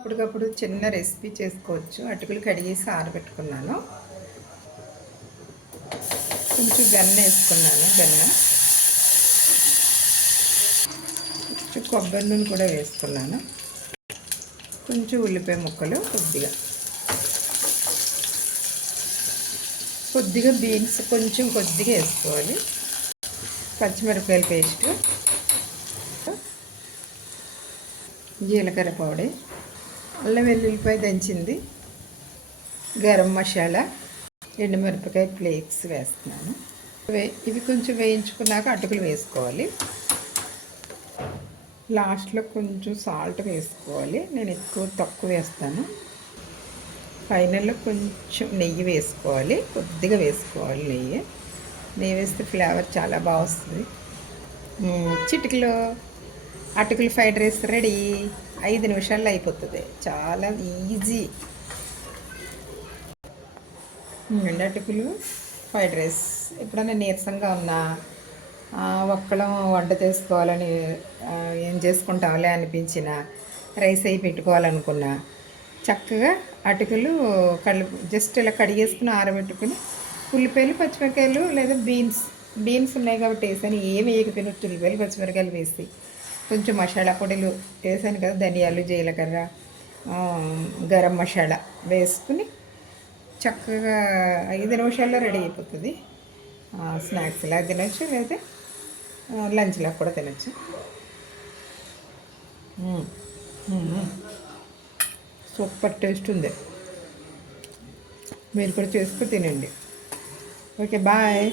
అప్పటికప్పుడు చిన్న రెసిపీ చేసుకోవచ్చు. అటుకులు కడిగేసి ఆరబెట్టుకున్నాను. కొంచెం వెన్న వేసుకున్నాను వెన్న కొంచెం కొబ్బరి నూనె కూడా వేసుకున్నాను. కొంచెం ఉల్లిపాయ ముక్కలు కొద్దిగా. కొద్దిగా బీన్స్ కొంచెం కొద్దిగా వేసుకోవాలి. పచ్చిమిరపకాయల పేస్ట్. జీలకర్ర పౌడర్. అల్లం వెల్లుల్లిపాయ దంచింది. గరం మసాలా ఎండుమిరపకాయ ఫ్లేక్స్ వేస్తున్నాను. వే ఇవి కొంచెం వేయించుకున్నాక అటుకులు వేసుకోవాలి. లాస్ట్లో కొంచెం సాల్ట్ వేసుకోవాలి. నేను ఎక్కువ తక్కువ వేస్తాను. ఫైనల్లో కొంచెం నెయ్యి వేసుకోవాలి. కొద్దిగా వేసుకోవాలి నెయ్యి. నెయ్యి వేస్తే ఫ్లేవర్ చాలా బాగా వస్తుంది. చిటికలో అటుకులు ఫ్రైడ్ రైస్ రెడీ. ఐదు నిమిషాల్లో అయిపోతుంది. చాలా ఈజీ. రెండు అటుకులు ఫ్రైడ్ రైస్. ఎప్పుడైనా నీరసంగా ఉన్నా ఒక్కడం వంట చేసుకోవాలని ఏం చేసుకుంటాంలే అనిపించిన రైస్ అయి పెట్టుకోవాలనుకున్నా చక్కగా అటుకులు కలుపు జస్ట్ ఇలా కడిగేసుకుని ఆరబెట్టుకుని ఉల్లిపాయలు పచ్చిమిరకాయలు లేదా బీన్స్ బీన్స్ ఉన్నాయి కాబట్టి వేసాను. ఏమి వేయకపోయినా ఉల్లిపాయలు పచ్చిమిరకాయలు వేసి కొంచెం మసాలా పొడిలు వేసాను కదా ధనియాలు జీలకర్ర గరం మసాలా వేసుకుని చక్కగా ఐదు నిమిషాల్లో రెడీ అయిపోతుంది. స్నాక్స్ ఇలా తినచ్చు లేదా లంచ్లా కూడా తినచ్చు. సూపర్ టేస్ట్ ఉంది. మీరు కూడా చేసుకుని తినండి. Okay bye.